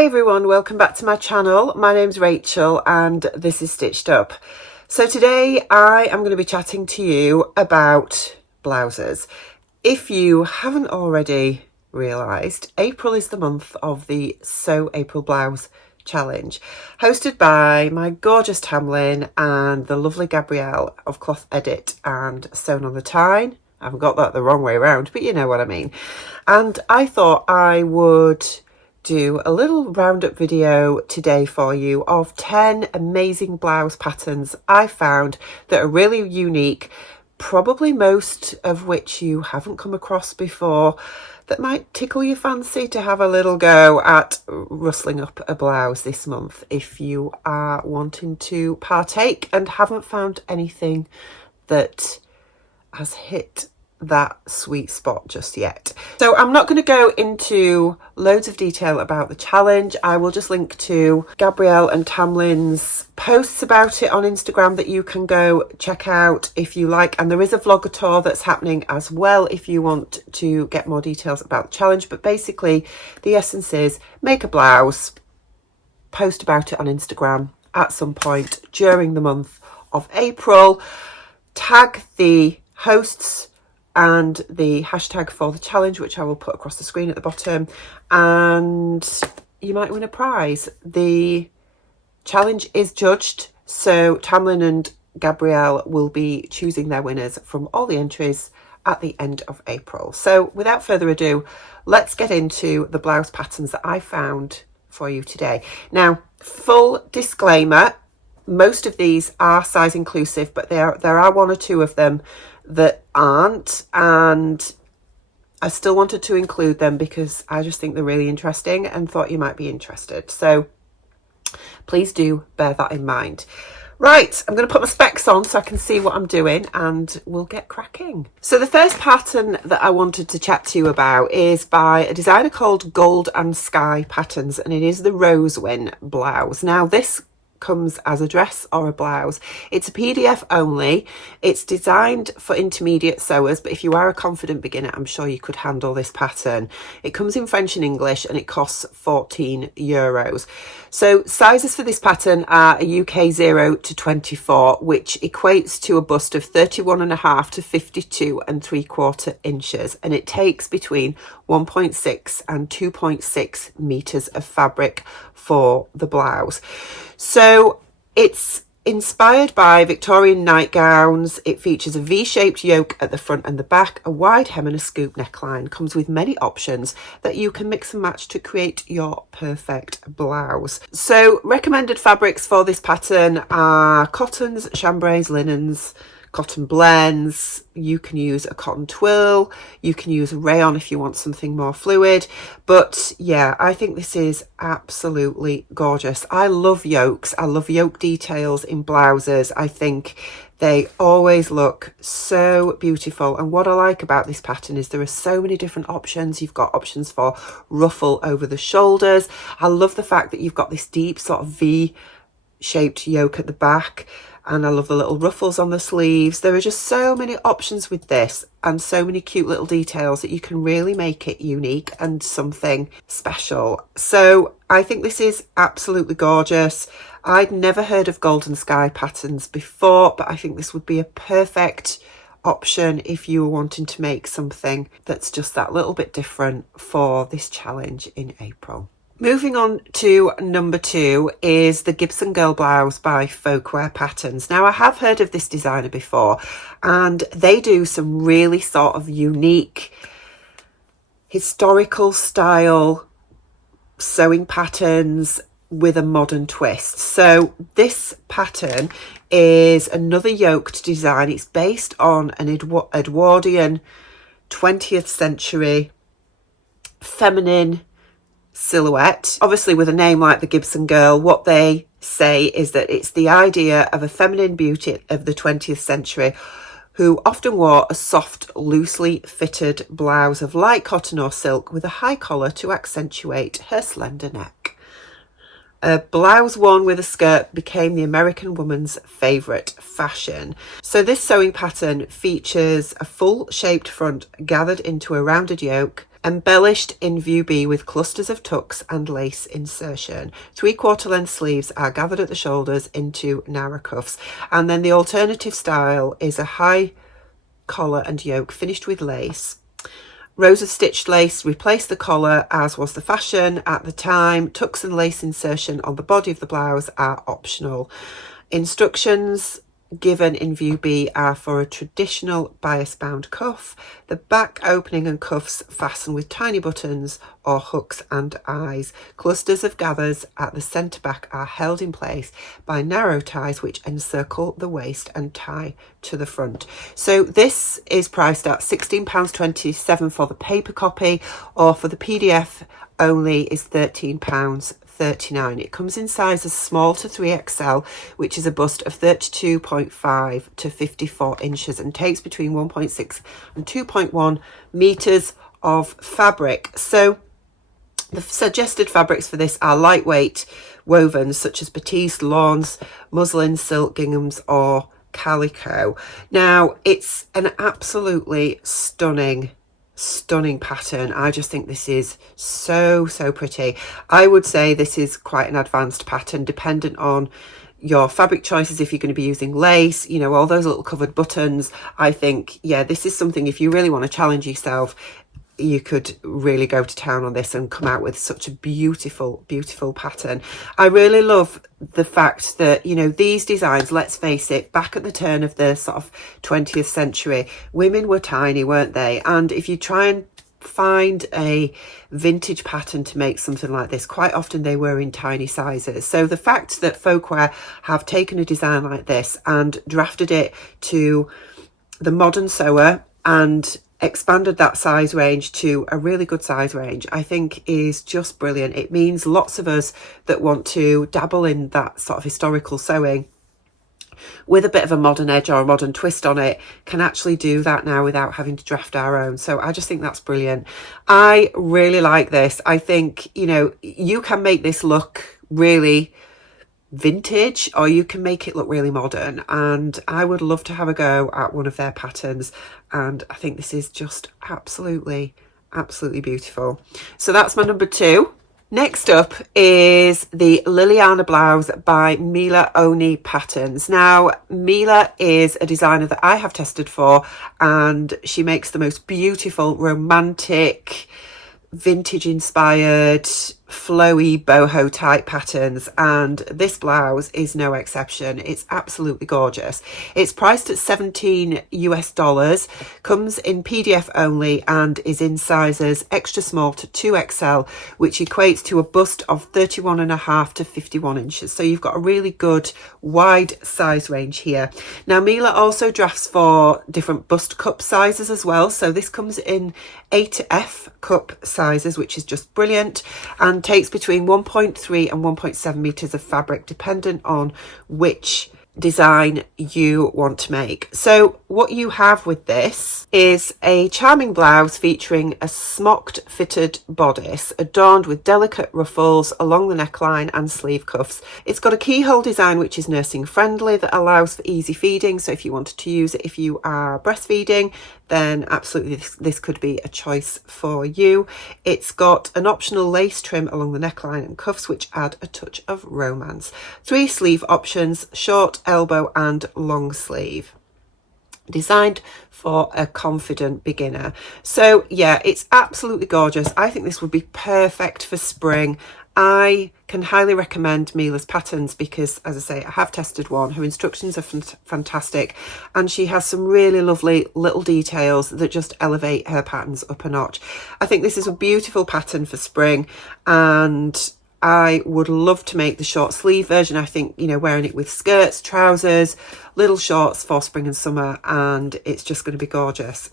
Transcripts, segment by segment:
Hi everyone, welcome back to my channel. My name's Rachel and this is Stitched Up. So today I am going to be chatting to you about blouses. If you haven't already realised, April is the month of the Sew April Blouse Challenge, hosted by my gorgeous Tamlin and the lovely Gabrielle of Cloth Edit and Sewn on the Tyne. I haven't got that the wrong way around, but you know what I mean. And I thought I would do a little roundup video today for you of 10 amazing blouse patterns I found that are really unique, probably most of which you haven't come across before, that might tickle your fancy to have a little go at rustling up a blouse this month if you are wanting to partake and haven't found anything that has hit that sweet spot just yet. So I'm not going to go into loads of detail about the challenge. I will just link to Gabrielle and Tamlin's posts about it on Instagram that you can go check out if you like, and there is a vlogator that's happening as well if you want to get more details about the challenge. But basically the essence is make a blouse, post about it on Instagram at some point during the month of April, tag the hosts and the hashtag for the challenge, which I will put across the screen at the bottom, and you might win a prize. The challenge is judged, so Tamlin and Gabrielle will be choosing their winners from all the entries at the end of April. So without further ado, let's get into the blouse patterns that I found for you today. Now, full disclaimer, most of these are size inclusive, but there are one or two of them that aren't, and I still wanted to include them because I just think they're really interesting and thought you might be interested. So please do bear that in mind. Right, I'm going to put my specs on so I can see what I'm doing and we'll get cracking. So the first pattern that I wanted to chat to you about is by a designer called Gold and Sky Patterns, and it is the Rosewyn blouse. Now this comes as a dress or a blouse. It's a PDF only. It's designed for intermediate sewers, but if you are a confident beginner, I'm sure you could handle this pattern. It comes in French and English and it costs €14. So sizes for this pattern are a UK 0 to 24, which equates to a bust of 31.5 to 52.75 inches, and it takes between 1.6 and 2.6 meters of fabric for the blouse. So it's inspired by Victorian nightgowns. It features a V-shaped yoke at the front and the back, a wide hem and a scoop neckline. Comes with many options that you can mix and match to create your perfect blouse. So recommended fabrics for this pattern are cottons, chambrays, linens, cotton blends. You can use a cotton twill, you can use a rayon if you want something more fluid. But yeah, I think this is absolutely gorgeous. I love yokes. I love yoke details in blouses. I think they always look so beautiful, and what I like about this pattern is there are so many different options. You've got options for ruffle over the shoulders. I love the fact that you've got this deep sort of V shaped yoke at the back, and I love the little ruffles on the sleeves. There are just so many options with this and so many cute little details that you can really make it unique and something special. So I think this is absolutely gorgeous. I'd never heard of Golden Sky patterns before, but I think this would be a perfect option if you were wanting to make something that's just that little bit different for this challenge in April. Moving on to number 2 is the Gibson Girl Blouse by Folkware Patterns. Now I have heard of this designer before, and they do some really sort of unique historical style sewing patterns with a modern twist. So this pattern is another yoked design. It's based on an Edwardian 20th century feminine silhouette. Obviously with a name like the Gibson Girl, what they say is that it's the idea of a feminine beauty of the 20th century who often wore a soft, loosely fitted blouse of light cotton or silk with a high collar to accentuate her slender neck. A blouse worn with a skirt became the American woman's favourite fashion. So this sewing pattern features a full shaped front gathered into a rounded yoke, Embellished in view B with clusters of tucks and lace insertion. 3/4 length sleeves are gathered at the shoulders into narrow cuffs. And then the alternative style is a high collar and yoke finished with lace. Rows of stitched lace replace the collar, as was the fashion at the time. Tucks and lace insertion on the body of the blouse are optional. Instructions given in view B are for a traditional bias bound cuff. The back opening and cuffs fasten with tiny buttons or hooks and eyes. Clusters of gathers at the centre back are held in place by narrow ties which encircle the waist and tie to the front. So this is priced at £16.27 for the paper copy, or for the PDF only is £13.39. It comes in sizes small to 3XL, which is a bust of 32.5 to 54 inches, and takes between 1.6 and 2.1 meters of fabric. So the suggested fabrics for this are lightweight wovens such as batiste, lawns, muslin, silk, ginghams or calico. Now it's an absolutely stunning pattern. I just think this is so pretty. I would say this is quite an advanced pattern, dependent on your fabric choices. If you're going to be using lace, you know, all those little covered buttons, I think, yeah, this is something, if you really want to challenge yourself, you could really go to town on this and come out with such a beautiful pattern. I really love the fact that, you know, these designs, let's face it, back at the turn of the sort of 20th century, women were tiny, weren't they? And if you try and find a vintage pattern to make something like this, quite often they were in tiny sizes. So the fact that Folkwear have taken a design like this and drafted it to the modern sewer and expanded that size range to a really good size range, I think is just brilliant. It means lots of us that want to dabble in that sort of historical sewing with a bit of a modern edge or a modern twist on it can actually do that now without having to draft our own. So I just think that's brilliant. I really like this. I think, you know, you can make this look really vintage or you can make it look really modern, and I would love to have a go at one of their patterns, and I think this is just absolutely beautiful. So that's my number 2. Next up is the Liliana blouse by Mila Oni Patterns. Now, Mila is a designer that I have tested for, and she makes the most beautiful, romantic, vintage inspired, flowy boho type patterns, and this blouse is no exception. It's absolutely gorgeous. It's priced at $17 US, comes in PDF only, and is in sizes extra small to 2XL, which equates to a bust of 31.5 to 51 inches. So you've got a really good wide size range here. Now Mila also drafts for different bust cup sizes as well, so this comes in A to F cup sizes, which is just brilliant, and takes between 1.3 and 1.7 meters of fabric, dependent on which design you want to make. So what you have with this is a charming blouse featuring a smocked fitted bodice adorned with delicate ruffles along the neckline and sleeve cuffs. It's got a keyhole design which is nursing friendly, that allows for easy feeding. So if you wanted to use it if you are breastfeeding, then absolutely this could be a choice for you. It's got an optional lace trim along the neckline and cuffs which add a touch of romance. 3 sleeve options: short, elbow and long sleeve. Designed for a confident beginner. So yeah, it's absolutely gorgeous. I think this would be perfect for spring. I can highly recommend Mila's patterns because, as I say, I have tested one. Her instructions are fantastic, and she has some really lovely little details that just elevate her patterns up a notch. I think this is a beautiful pattern for spring, and I would love to make the short sleeve version. I think, you know, wearing it with skirts, trousers, little shorts for spring and summer, and it's just going to be gorgeous.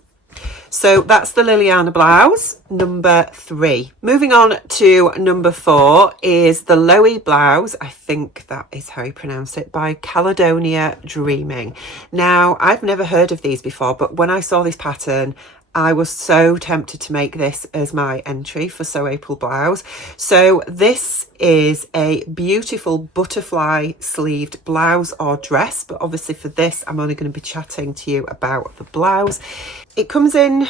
So that's the Liliana blouse, number 3. Moving on to number 4 is the Loey blouse, I think that is how you pronounce it, by Caledonia Dreamin. Now, I've never heard of these before, but when I saw this pattern, I was so tempted to make this as my entry for Sew April blouse. So this is a beautiful butterfly sleeved blouse or dress, but obviously for this I'm only going to be chatting to you about the blouse. It comes in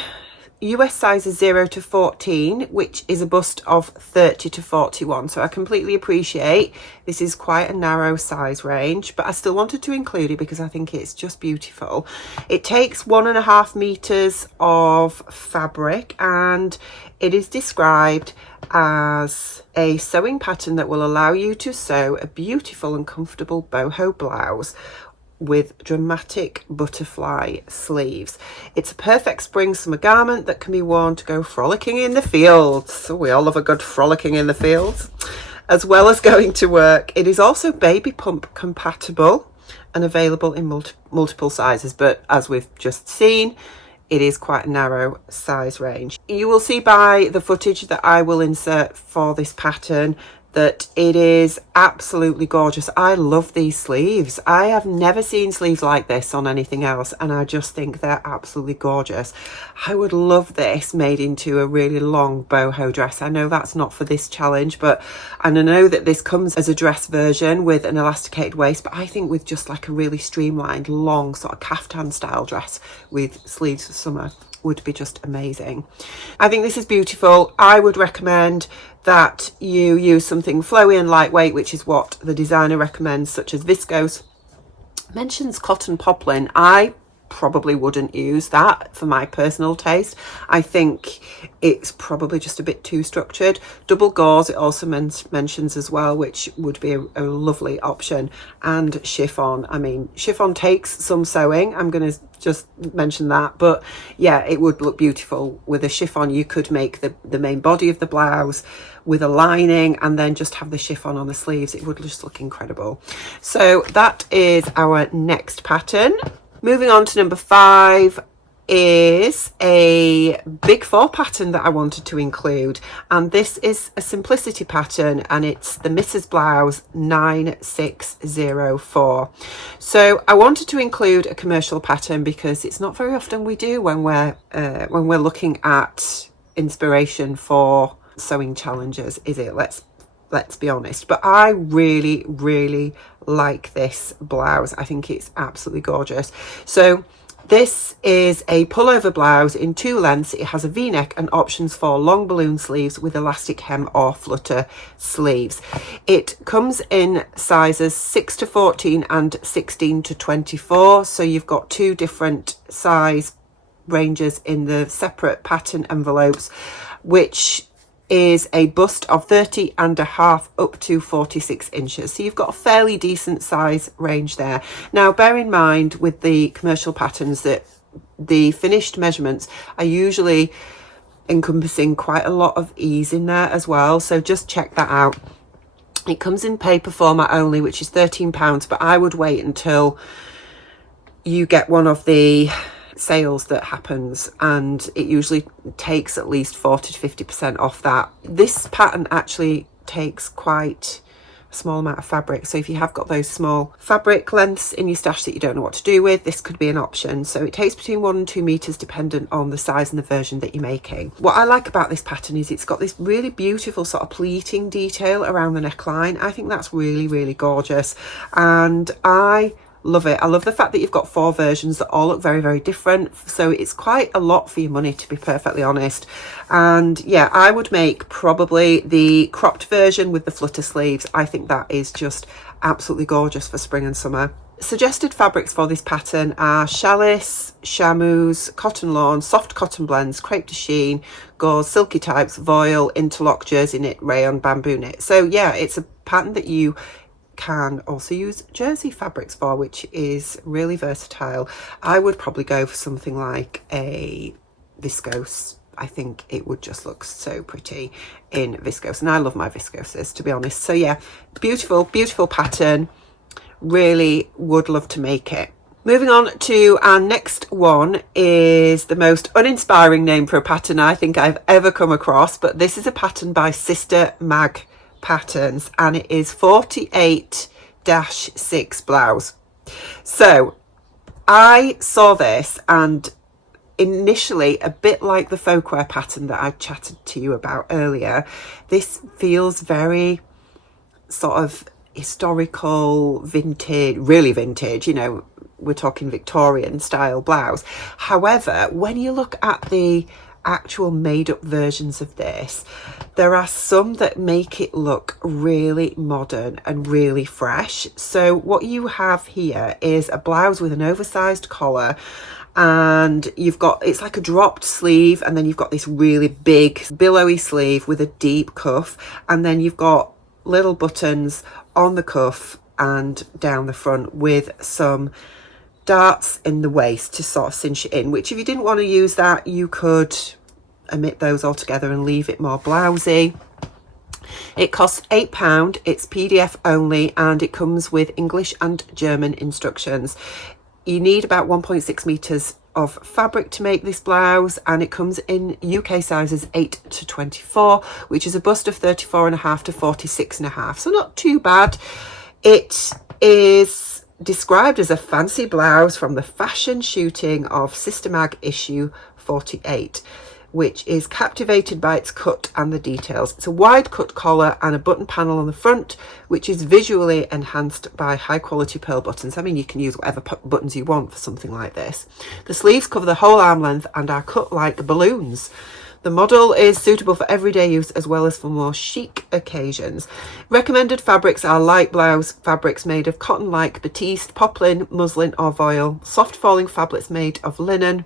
US sizes 0 to 14, which is a bust of 30 to 41. So I completely appreciate this is quite a narrow size range, but I still wanted to include it because I think it's just beautiful. It takes 1.5 meters of fabric, and it is described as a sewing pattern that will allow you to sew a beautiful and comfortable boho blouse with dramatic butterfly sleeves. It's a perfect spring summer garment that can be worn to go frolicking in the fields. So we all love a good frolicking in the fields, as well as going to work. It is also baby pump compatible and available in multiple sizes, but as we've just seen, it is quite a narrow size range. You will see by the footage that I will insert for this pattern that it is absolutely gorgeous. I love these sleeves. I have never seen sleeves like this on anything else, and I just think they're absolutely gorgeous. I would love this made into a really long boho dress. I know that's not for this challenge, and I know that this comes as a dress version with an elasticated waist, but I think with just like a really streamlined long sort of caftan style dress with sleeves for summer would be just amazing. I think this is beautiful. I would recommend that you use something flowy and lightweight, which is what the designer recommends, such as viscose. Mentions cotton poplin. I probably wouldn't use that for my personal taste. I think it's probably just a bit too structured. Double gauze it also mentions as well, which would be a lovely option. And chiffon. I mean, chiffon takes some sewing, I'm going to just mention that, but yeah, it would look beautiful with a chiffon. You could make the main body of the blouse with a lining and then just have the chiffon on the sleeves. It would just look incredible. So that is our next pattern. Moving on to number 5 is a big 4 pattern that I wanted to include, and this is a simplicity pattern, and it's the Mrs. Blouse 9604. So I wanted to include a commercial pattern because it's not very often we do when we're looking at inspiration for sewing challenges, is it? Let's be honest. But I really like this blouse. I think it's absolutely gorgeous. So this is a pullover blouse in 2 lengths. It has a v-neck and options for long balloon sleeves with elastic hem or flutter sleeves. It comes in sizes 6 to 14 and 16 to 24. So you've got 2 different size ranges in the separate pattern envelopes, which is a bust of 30.5 up to 46 inches. So you've got a fairly decent size range there. Now, bear in mind with the commercial patterns that the finished measurements are usually encompassing quite a lot of ease in there as well. So just check that out. It comes in paper format only, which is £13, but I would wait until you get one of the sales that happens, and it usually takes at least 40 to 50% off that. This pattern actually takes quite a small amount of fabric, so if you have got those small fabric lengths in your stash that you don't know what to do with, this could be an option. So it takes between 1 and 2 meters dependent on the size and the version that you're making. What I like about this pattern is it's got this really beautiful sort of pleating detail around the neckline. I think that's really gorgeous, and I love it. I love the fact that you've got 4 versions that all look very different, so it's quite a lot for your money, to be perfectly honest. And yeah, I would make probably the cropped version with the flutter sleeves. I think that is just absolutely gorgeous for spring and summer. Suggested fabrics for this pattern are challis, chamois, cotton lawn, soft cotton blends, crepe de chine, gauze, silky types, voile, interlock, jersey knit, rayon, bamboo knit. So yeah, it's a pattern that you can also use jersey fabrics for, which is really versatile. I would probably go for something like a viscose. I think it would just look so pretty in viscose, and I love my viscoses, to be honest. So yeah, beautiful pattern. Really would love to make it. Moving on to our next one is the most uninspiring name for a pattern I think I've ever come across, but this is a pattern by Sister Mag Patterns, and it is 48-6 blouse. So I saw this, and initially, a bit like the Folkwear pattern that I chatted to you about earlier, this feels very sort of historical, vintage, really vintage, you know, we're talking Victorian style blouse. However, when you look at the actual made up versions of this. There are some that make it look really modern and really fresh. So what you have here is a blouse with an oversized collar, and you've got, it's like a dropped sleeve, and then you've got this really big billowy sleeve with a deep cuff, and then you've got little buttons on the cuff and down the front with some darts in the waist to sort of cinch it in, which if you didn't want to use that, you could omit those altogether and leave it more blousy. It costs £8, it's PDF only, and it comes with English and German instructions. You need about 1.6 meters of fabric to make this blouse, and it comes in UK sizes 8 to 24, which is a bust of 34.5 to 46.5, so not too bad. It is described as a fancy blouse from the fashion shooting of Sister Mag issue 48, which is captivated by its cut and the details. It's a wide cut collar and a button panel on the front, which is visually enhanced by high quality pearl buttons. I mean, you can use whatever buttons you want for something like this. The sleeves cover the whole arm length and are cut like balloons. The model is suitable for everyday use as well as for more chic occasions. Recommended fabrics are light blouse fabrics made of cotton like batiste, poplin, muslin or voile. Soft falling fabrics made of linen.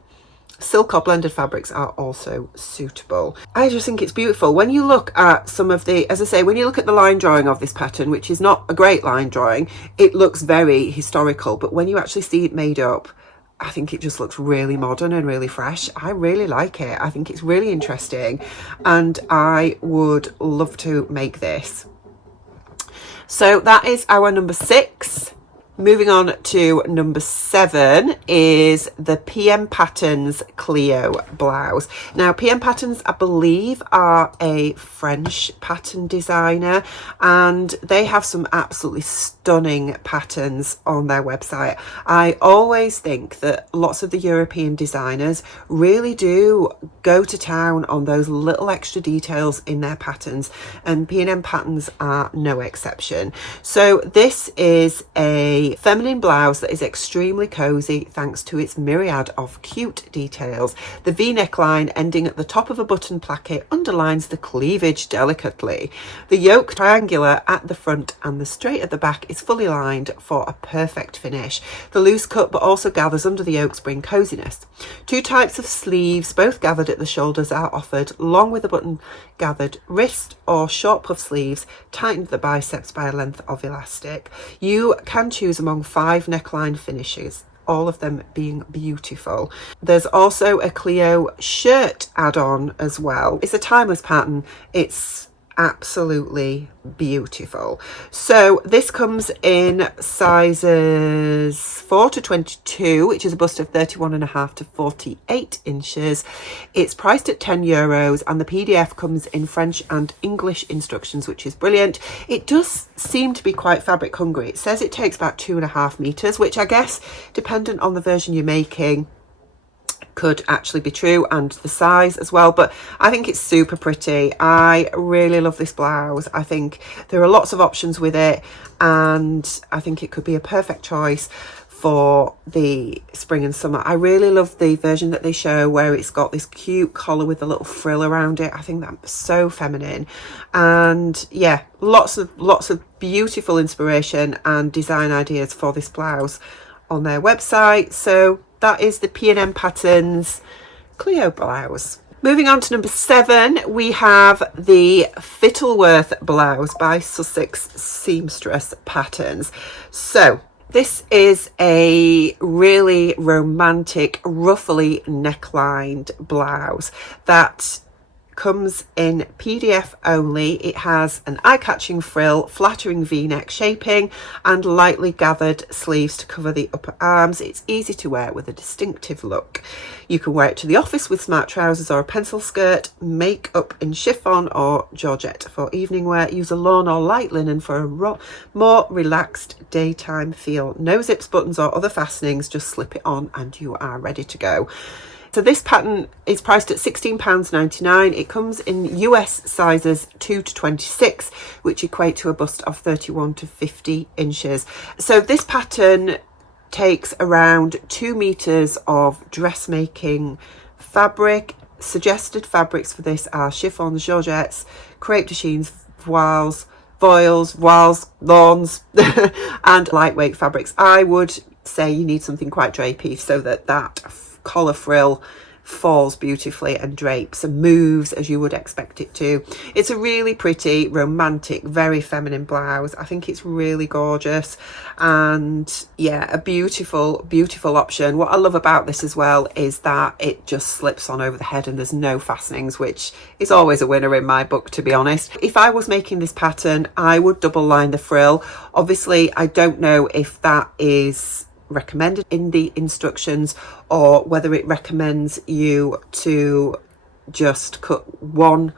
Silk or blended fabrics are also suitable. I just think it's beautiful. When you look at some of the, as I say, when you look at the line drawing of this pattern, which is not a great line drawing, it looks very historical, but when you actually see it made up, I think it just looks really modern and really fresh. I really like it. I think it's really interesting, and I would love to make this. So that is our number 6. Moving on to number 7 is the PM Patterns Cleo blouse. Now, PM Patterns, I believe, are a French pattern designer, and they have some absolutely stunning patterns on their website. I always think that lots of the European designers really do go to town on those little extra details in their patterns, and P&M Patterns are no exception. So this is a feminine blouse that is extremely cozy thanks to its myriad of cute details. The V neckline ending at the top of a button placket underlines the cleavage delicately. The yoke triangular at the front and the straight at the back is fully lined for a perfect finish. The loose cut but also gathers under the yokes bring coziness. 2 types of sleeves, both gathered at the shoulders, are offered, along with a button gathered wrist or short puff sleeves tightened at the biceps by a length of elastic. You can choose among 5 neckline finishes, all of them being beautiful. There's also a Cleo shirt add-on as well. It's a timeless pattern. It's absolutely beautiful. So this comes in sizes 4 to 22, which is a bust of 31.5 to 48 inches. It's priced at €10, and the PDF comes in French and English instructions, which is brilliant. It does seem to be quite fabric hungry. It says it takes about 2.5 meters, which I guess, dependent on the version you're making, could actually be true, and the size as well. But I think it's super pretty. I really love this blouse. I think there are lots of options with it, and I think it could be a perfect choice for the spring and summer. I really love the version that they show where it's got this cute collar with a little frill around it. I think that's so feminine, and yeah, lots of beautiful inspiration and design ideas for this blouse on their website. So that is the P&M Patterns Cleo blouse. Moving on to number 7, we have the Fittleworth Blouse by Sussex Seamstress Patterns. So this is a really romantic, ruffly necklined blouse that comes in PDF only. It has an eye-catching frill, flattering V-neck shaping and lightly gathered sleeves to cover the upper arms. It's easy to wear with a distinctive look. You can wear it to the office with smart trousers or a pencil skirt, make up in chiffon or georgette for evening wear. Use a lawn or light linen for a more relaxed daytime feel. No zips, buttons or other fastenings, just slip it on and you are ready to go. So this pattern is priced at £16.99. It comes in US sizes 2 to 26, which equate to a bust of 31 to 50 inches. So this pattern takes around 2 meters of dressmaking fabric, suggested fabrics for this are chiffons, georgettes, crepe de chines, voiles, lawns, and lightweight fabrics. I would say you need something quite drapey so that collar frill falls beautifully and drapes and moves as you would expect it to. It's a really pretty, romantic, very feminine blouse. I think it's really gorgeous, and yeah, a beautiful option. What I love about this as well is that it just slips on over the head and there's no fastenings, which is always a winner in my book, to be honest. If I was making this pattern, I would double line the frill. Obviously, I don't know if that is recommended in the instructions or whether it recommends you to just cut one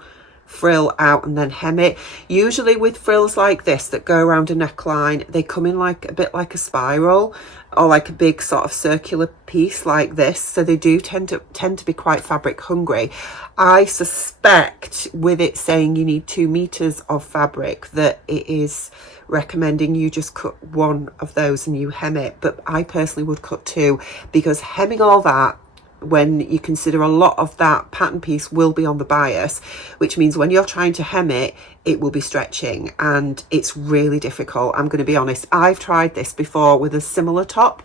frill out and then hem it. Usually with frills like this that go around a neckline, they come in like a bit like a spiral or like a big sort of circular piece like this, so they do tend to be quite fabric hungry. I suspect with it saying you need 2 meters of fabric that it is recommending you just cut one of those and you hem it, but I personally would cut 2, because hemming all that, when you consider a lot of that pattern piece will be on the bias, which means when you're trying to hem it, it will be stretching and it's really difficult. I'm going to be honest, I've tried this before with a similar top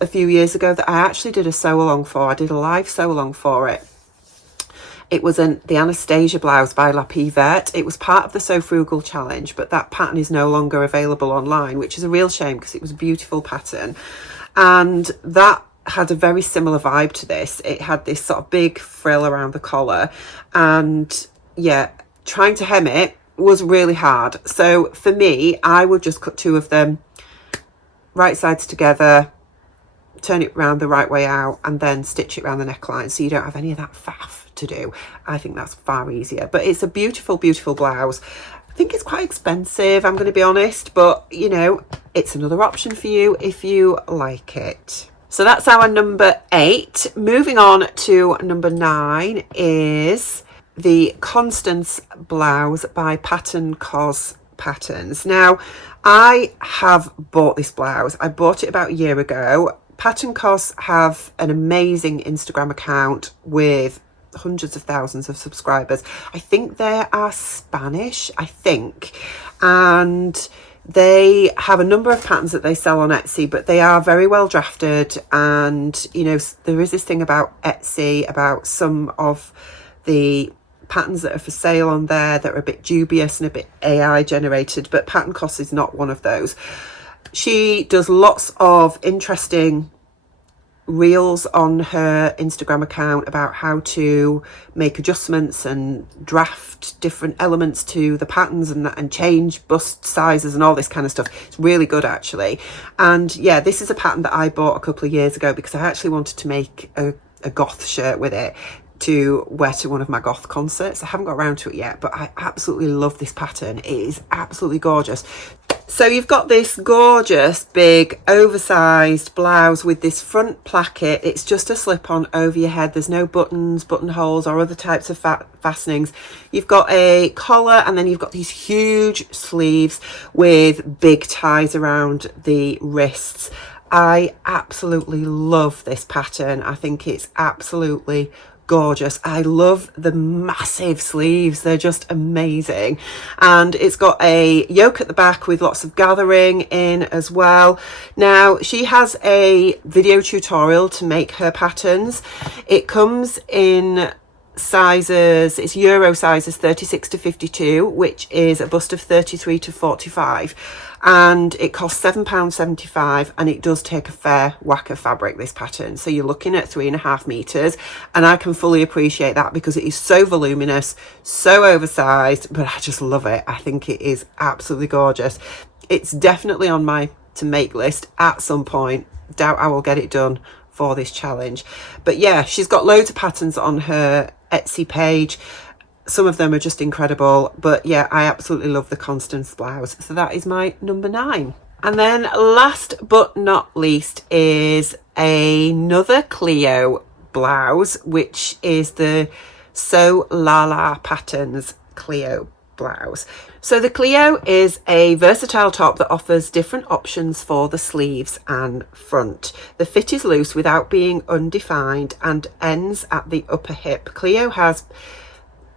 a few years ago that I actually did a sew along for. I did a live sew along for it. It was the Anastasia blouse by La Pivette. It was part of the Sew Frugal challenge, but that pattern is no longer available online, which is a real shame because it was a beautiful pattern. And that had a very similar vibe to this. It had this sort of big frill around the collar, and yeah, trying to hem it was really hard. So for me, I would just cut 2 of them, right sides together, turn it round the right way out, and then stitch it around the neckline so you don't have any of that faff to do. I think that's far easier, but it's a beautiful blouse. I think it's quite expensive, I'm going to be honest, but you know, it's another option for you if you like it. So that's our number 8. Moving on to number 9 is the Constance blouse by PatternCos patterns. Now, I have bought this blouse. I bought it about a year ago. PatternCos have an amazing Instagram account with hundreds of thousands of subscribers. I think they are Spanish, and they have a number of patterns that they sell on Etsy, but they are very well drafted. And you know, there is this thing about Etsy about some of the patterns that are for sale on there that are a bit dubious and a bit AI generated, but PatternCos is not one of those. She does lots of interesting reels on her Instagram account about how to make adjustments and draft different elements to the patterns and change bust sizes and all this kind of stuff. It's really good actually. And yeah, this is a pattern that I bought a couple of years ago because I actually wanted to make a goth shirt with it to wear to one of my goth concerts. I haven't got around to it yet, but I absolutely love this pattern. It is absolutely gorgeous. So you've got this gorgeous big oversized blouse with this front placket. It's just a slip on over your head. There's no buttons, buttonholes or other types of fastenings. You've got a collar, and then you've got these huge sleeves with big ties around the wrists. I absolutely love this pattern. I think it's absolutely gorgeous. I love the massive sleeves. They're just amazing. And it's got a yoke at the back with lots of gathering in as well. Now, she has a video tutorial to make her patterns. It comes in sizes, it's Euro sizes 36 to 52, which is a bust of 33 to 45, and it costs £7.75, and it does take a fair whack of fabric, this pattern. So you're looking at 3.5 meters, and I can fully appreciate that because it is so voluminous, so oversized, but I just love it. I think it is absolutely gorgeous. It's definitely on my to make list at some point. Doubt I will get it done for this challenge, but yeah, she's got loads of patterns on her Etsy page. Some of them are just incredible, but yeah, I absolutely love the Constance blouse. So that is my number 9. And then last but not least is another Cleo blouse, which is the So La La Patterns Cleo blouse. So the Cleo is a versatile top that offers different options for the sleeves and front. The fit is loose without being undefined and ends at the upper hip. Cleo has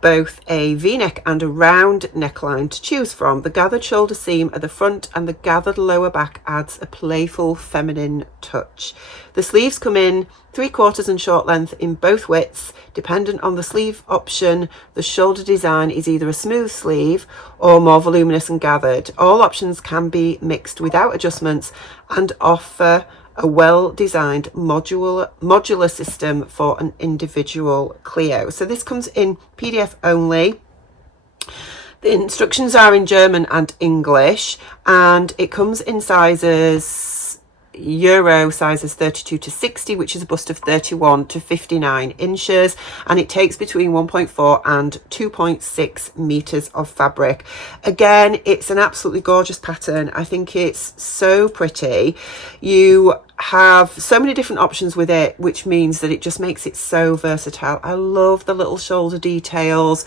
both a v-neck and a round neckline to choose from. The gathered shoulder seam at the front and the gathered lower back adds a playful feminine touch. The sleeves come in 3/4 and short length in both widths. Dependent on the sleeve option, the shoulder design is either a smooth sleeve or more voluminous and gathered. All options can be mixed without adjustments and offer a well-designed modular system for an individual Cleo. So this comes in PDF only. The instructions are in German and English, and it comes in sizes Euro sizes 32 to 60, which is a bust of 31 to 59 inches, and it takes between 1.4 and 2.6 meters of fabric. Again, it's an absolutely gorgeous pattern. I think it's so pretty. You have so many different options with it, which means that it just makes it so versatile. I love the little shoulder details,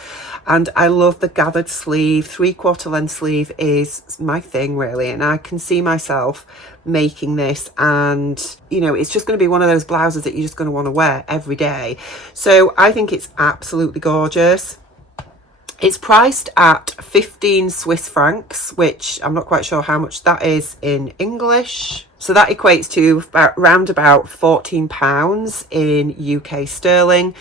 and I love the gathered sleeve. 3/4 length sleeve is my thing, really, and I can see myself making this, and you know, it's just going to be one of those blouses that you're just going to want to wear every day. So I think it's absolutely gorgeous. It's priced at 15 Swiss francs, which I'm not quite sure how much that is in English. So that equates to around about £14 in UK sterling.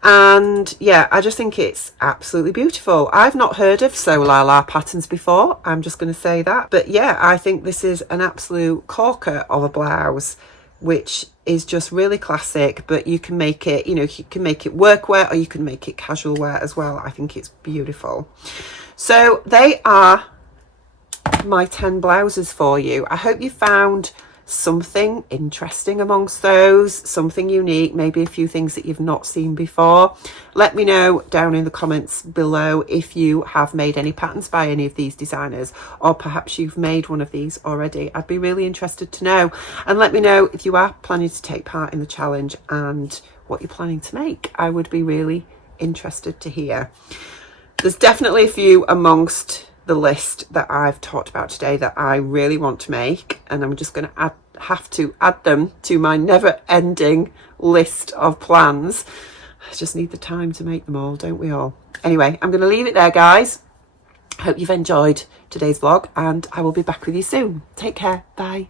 And yeah, I just think it's absolutely beautiful. I've not heard of So La La patterns before, I'm just going to say that. But yeah, I think this is an absolute corker of a blouse, which is just really classic, but you can make it, you know, you can make it workwear or you can make it casual wear as well. I think it's beautiful. So they are my 10 blouses for you. I hope you found something interesting amongst those, something unique, maybe a few things that you've not seen before. Let me know down in the comments below if you have made any patterns by any of these designers, or perhaps you've made one of these already. I'd be really interested to know. And let me know if you are planning to take part in the challenge and what you're planning to make. I would be really interested to hear. There's definitely a few amongst the list that I've talked about today that I really want to make, and I'm just going to have to add them to my never-ending list of plans. I just need the time to make them all, don't we all? Anyway, I'm going to leave it there, guys. Hope you've enjoyed today's vlog, and I will be back with you soon. Take care. Bye.